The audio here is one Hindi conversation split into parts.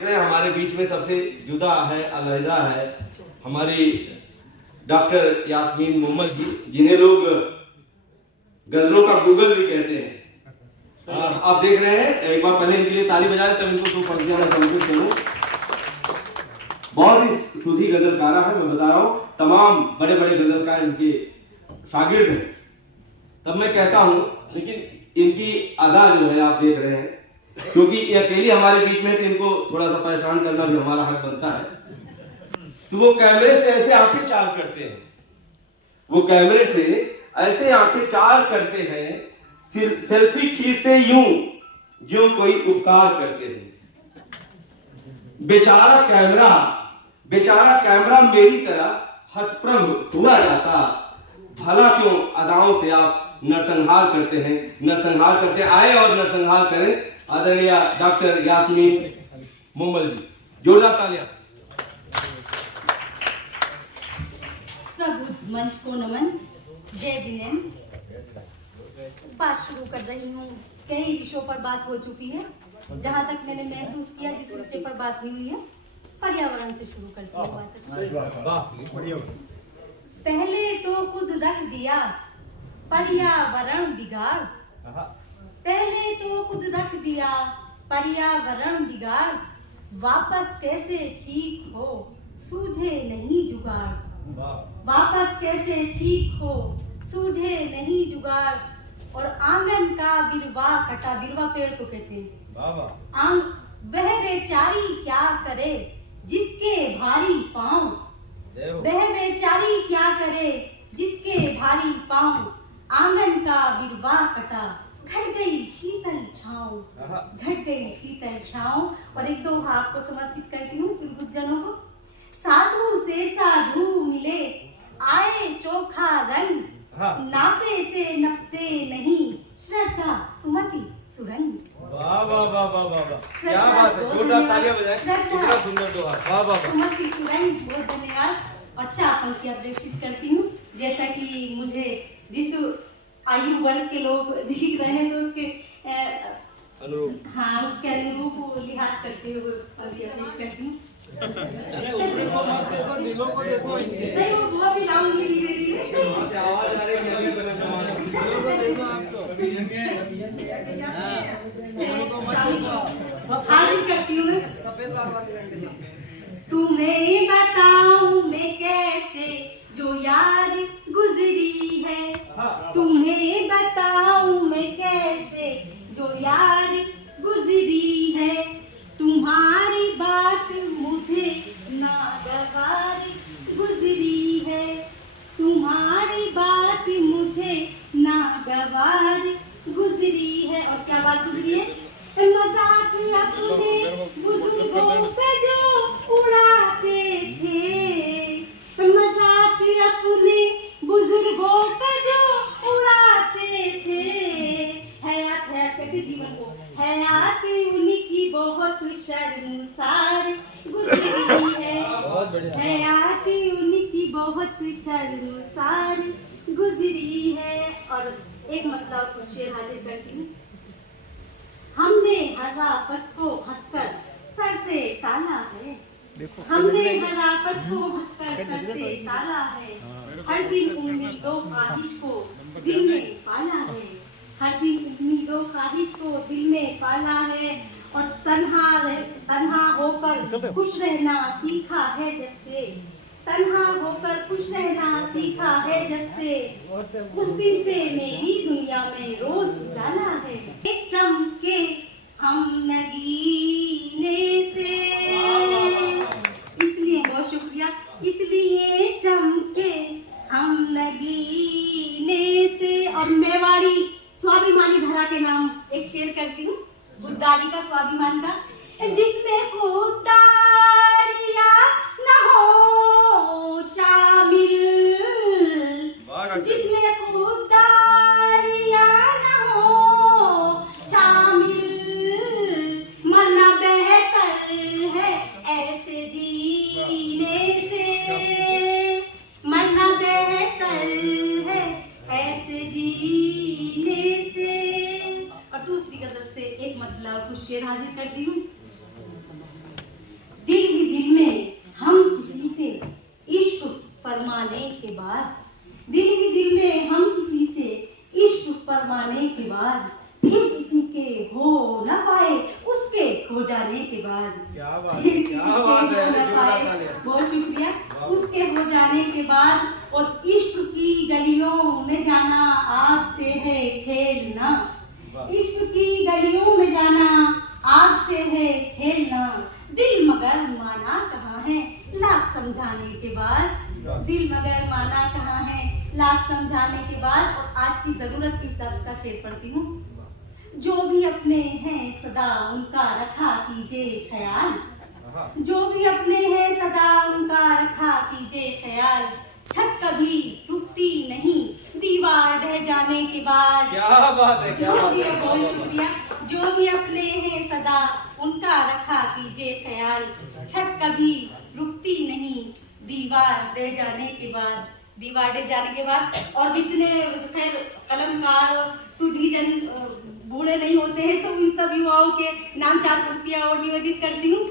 हमारे बीच में सबसे जुदा है, अलहदा है हमारी डॉक्टर यास्मीन मोहम्मद जी, जिन्हें लोग गजलों का गूगल भी कहते हैं। आप देख रहे हैं, एक बार पहले इनके लिए ताली बजा दें तब इनको तो पंक्तियां मैं समझ करूं। बहुत ही सूधी गजलकारा है, मैं बता रहा हूं, तमाम बड़े बड़े गजलकार इनके शागिर्द हैं। तब मैं कहता हूं, लेकिन इनकी अदा जो है आप देख रहे हैं, क्योंकि ये अकेली हमारे बीच में, तो इनको थोड़ा सा परेशान करना भी हमारा हक बनता है। तो वो कैमरे से ऐसे आंखें चाल करते हैं, वो कैमरे से ऐसे आंखें चाल करते हैं, सेल्फी खींचते यूं जो कोई उपकार करते हैं। बेचारा कैमरा मेरी तरह हतप्रभ हुआ जाता, भला क्यों अदाओं से आप नरसंहार करते हैं। नरसंहार करते आए और नरसंहार करें आदरणीय डॉक्टर यास्मीन मोहम्मद जी। जोरदार तालियां। प्रबुद्ध मंच को नमन, जय जिनेन्द्र। बात शुरू कर रही हूँ। कई विषयों पर बात हो चुकी है, जहाँ तक मैंने महसूस किया जिस विषय पर बात नहीं हुई है, पर्यावरण से शुरू करती हूँ बात। पहले तो खुद रख दिया पर्यावरण बिगाड़, पहले तो खुद रख दिया पर्यावरण बिगाड़, वापस कैसे ठीक हो सूझे नहीं जुगाड़, वापस कैसे ठीक हो सूझे नहीं जुगाड़। और आंगन का बिरवा कटा, बिरवा पेड़ को कहते हैं। वह बेचारी क्या करे जिसके भारी पांव, वह बेचारी क्या करे जिसके भारी पांव, आंगन का बिरवा कटा घट गई शीतल छाँव, घट गई शीतल छाँव। और एक दो आपको समर्पित करती हूँ कुछ जनों को। साधु से साधु मिले आए चोखा रंग, नापे से नपते नहीं श्रद्धा सुमति सुरंग। वाह वाह वाह वाह वाह वाह, क्या बात है, जोरदार तालियां बजाएं। कितना सुंदर दोहा, वाह वाह वाह। सुमति सुरंग, बहुत धन्यवाद। और चार पंक्तियां प्रेषित करती हूँ, जैसा कि मुझे जिस आयु वर्ग के लोग दिख रहे हैं तो उसके अनुरूप, हाँ उसके अनुरूप लिहाज करते हुए पंक्तियां पेश करती हूँ। को मत देखो, दिलों को देखो इनके। नहीं वो भी लाऊंगी धीरे-धीरे। आवाज आ रही है, दिलों को देखो आप तो। हाजिर करती हूँ मैं। सफेद बाल वाली रंग के साथ। तुम्हें बताऊं मैं कैसे जो यार गुजरी है, तुम्हें बताऊं मैं कैसे जो यार गुजरी है। तुम्हारी बात मुझे नागवार गुजरी है, तुम्हारी बात मुझे नागवार गुजरी है। और क्या बात गुजरी है? मजाक अपने बुजुर्गों पे जो उड़ाते थे, मजाक अपने बुजुर्गों पे जो उड़ाते थे। हयात करके जीवन को, हयात उनकी बहुत शर्मसार गुजरी है, हयात उनकी बहुत शर्मसार गुजरी है। और एक मतलब कुछ शेर हाजिर करती हूँ। हमने हर आफत को हंसकर सर से टाला है, हमने हर आफत को हंसकर सर से टाला है। हर दिन उम्मीदों ख्वाहिश को दिल में पाला है, हर दिन उम्मीदों ख्वाहिश को दिल में पाला है। और तन्हा होकर खुश रहना सीखा है जब से, तन्हा होकर खुश रहना सीखा है जब से। उस दिन से मेरी दुनिया में रोज उजाला है। एक चमके हम नगीने से, इसलिए बहुत शुक्रिया, इसलिए चमके हम नगीने से। और मेवाड़ी स्वाभिमानी धरा के नाम एक शेर करती हूँ, बुद्धारी का स्वाभिमान का। जिसमें खुदारिया न हो शामिल, जिसमें खुदारिया न हो शामिल, मरना बेहतर है ऐसे जीने से, मरना बेहतर है ऐसे जीने से। और दूसरी गजल से एक मतलब कुछ शेर हाजिर करती हूँ। फरमाने के बाद, दिल ही दिल में हम किसी से इश्क फरमाने के बाद, फिर किसी के हो न पाए उसके खो जाने के बाद, क्या बात फिर है, किसी क्या के बात है, हो न जोड़ा पाए, तालियां। बहुत शुक्रिया, उसके हो जाने के बाद, और इश्क की गलियों में जाना आग से है खेलना, इश्क की गलियों में जाना आग से है खेलना, दिल मगर माना कहाँ है लाख समझाने के बाद, दिल मगर माना कहाँ है लाख समझाने के बाद। और आज की जरूरत के हिसाब का शेर पढ़ती हूँ। जो भी अपने हैं सदा उनका रखा कीजिए ख्याल, जो भी अपने हैं सदा उनका रखा कीजिए ख्याल, छत कभी रुकती नहीं दीवार ढह जाने के बाद। क्या बात है, क्या जो बात भी, है। बहुत शुक्रिया, जो भी अपने हैं सदा उनका रखा कीजिए ख्याल, छत कभी रुकती नहीं दीवार ढह जाने के बाद, दीवार ढह जाने के बाद। और जितने खैर कलमकार और सुधीजन बूढ़े नहीं होते हैं तो इन सब युवाओं के नाम चार पंक्तियां और निवेदित करती हूँ।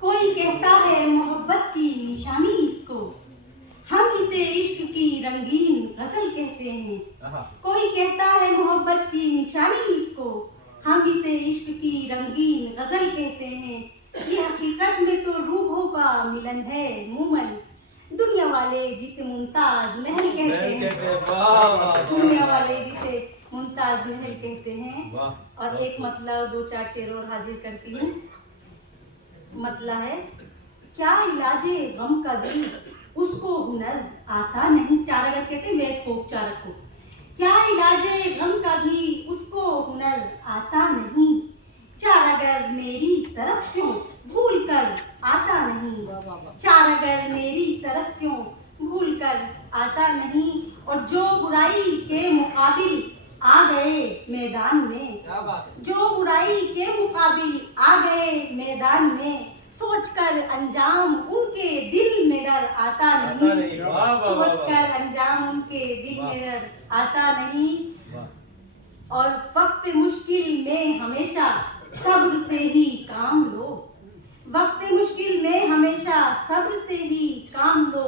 कोई कहता है मोहब्बत की निशानी इसको, हम इसे इश्क की रंगीन गजल कहते हैं। कोई कहता है मोहब्बत की निशानी इसको, हम इसे इश्क की रंगीन गजल कहते हैं। ये हकीकत में तो रूहों का मिलन है मूमन, दुनिया वाले जिसे मुमताज महल कहते हैं, वाह वाह दुनिया वाले जिसे मुमताज महल कहते हैं। वाह। और एक मतलब दो चार शेर और हाजिर करती हूँ। मतलब है, क्या इलाजे गम का दिल उसको हुनर आता नहीं, चारागर कहते हैं वेद को उपचारक को, क्या इलाजे गम का भी उसको हुनर आता नहीं, चारागर मेरी तरफ क्यों भूल कर आता नहीं, चारागर मेरी तरफ क्यों भूल कर आता नहीं। और जो बुराई के मुकाबिल आ गए मैदान में, क्या बात है। जो बुराई के मुकाबिल आ गए मैदान में, सोचकर अंजाम उनके दिल में डर आता नहीं, वाह, वाह, वाह, वाह। सोचकर अंजाम उनके दिल में डर आता नहीं। और वक्त मुश्किल में हमेशा सब्र से ही काम लो, वक्त मुश्किल में हमेशा सब्र से ही काम लो,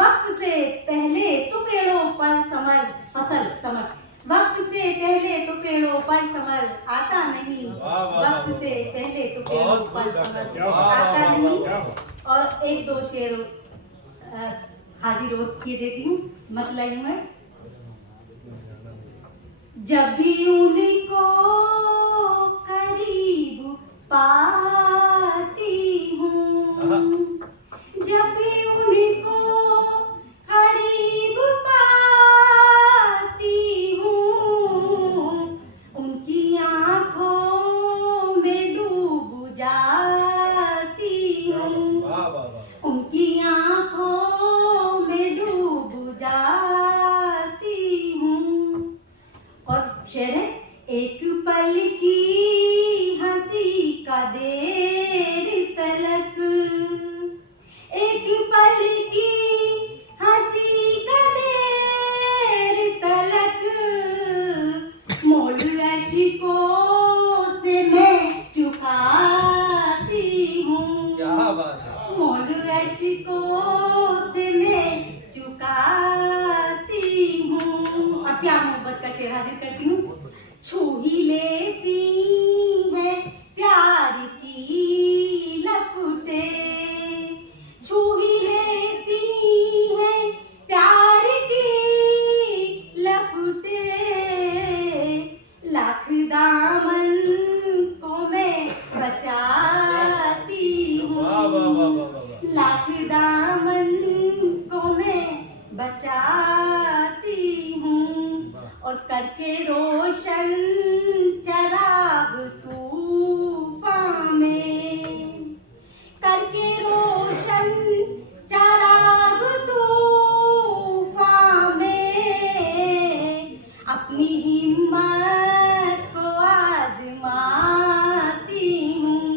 वक्त से पहले तो पेड़ों पर समर फसल समर, वक्त से पहले तो पेड़ों पर समर आता नहीं, वक्त से पहले तो पेड़ों पर समर आता नहीं। और एक दो शेर हाजिर और किए देती हूँ। मतलब यूं है, जब भी उनको करीब पाती हूँ, जब भी उनको करीब पाती हूँ, उनकी आंखों में डूब जाती हूँ, उनकी आंखों में डूब जाती हूँ। और शेर है, एक पल की हंसी का देर तलक, एक पल की हंसी का देर तलक, मोल अश्कों से मैं चुकाती हूँ, क्या बात है। मोल अश्कों से मैं चुकाती हूँ। और प्यार मोहब्बत का शेर हाजिर करती हूँ। छू ही लेती है प्यार की लपटे, छू ही लेती है प्यार की लपटे, लाख दामन को मैं बचाती हूँ, लाख दामन को मैं बचाती हूँ। और करके रोशन चराग तूफान में, करके रोशन चराग तूफान में, अपनी हिम्मत को आजमाती हूँ,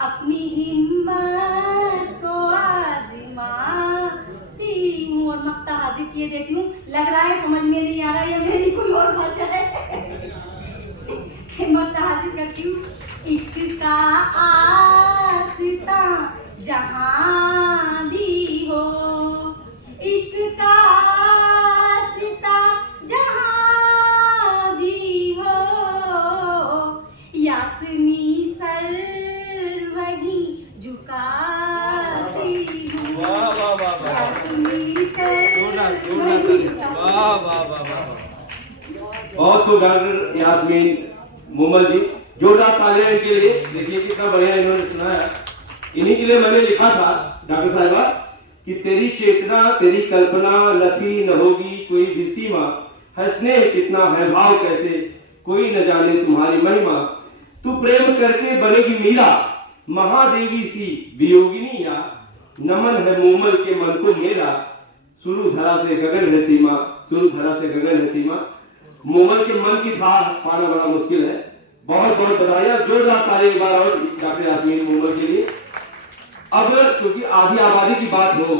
अपनी हिम्मत को आजमाती हूँ। और मक्ता हाजिर किए देती हूँ। लग रहा है समझ में नहीं आ रहा, ये मेरी कोई और भाषा है। मक्ता हाजिर करती हूँ। इश्क का आस्था जहाँ भी हो, और तो डॉक्टर यास्मीन मोमल जी, जोरदार तालियां इनके लिए। देखिए कितना बढ़िया इन्होंने सुनाया। इन्हीं के लिए मैंने लिखा था डॉक्टर साहिबा कि तेरी चेतना तेरी कल्पना न थी न होगी कोई भी सीमा, है स्नेह कितना है भाव कैसे कोई न जाने तुम्हारी महिमा, तू प्रेम करके बनेगी मीरा महादेवी सी वियोगिनी या, नमन है मोमल के मन को मेरा, शुरू धरा से गगन है सीमा, शुरू धरा से गगन है सीमा। मोमल के मन की था पाना बड़ा मुश्किल है। बहुत बहुत बधाई, जोरदार ताली एक बार और डॉक्टर यास्मीन मोमल के लिए। अब चूंकि आधी आबादी की बात हो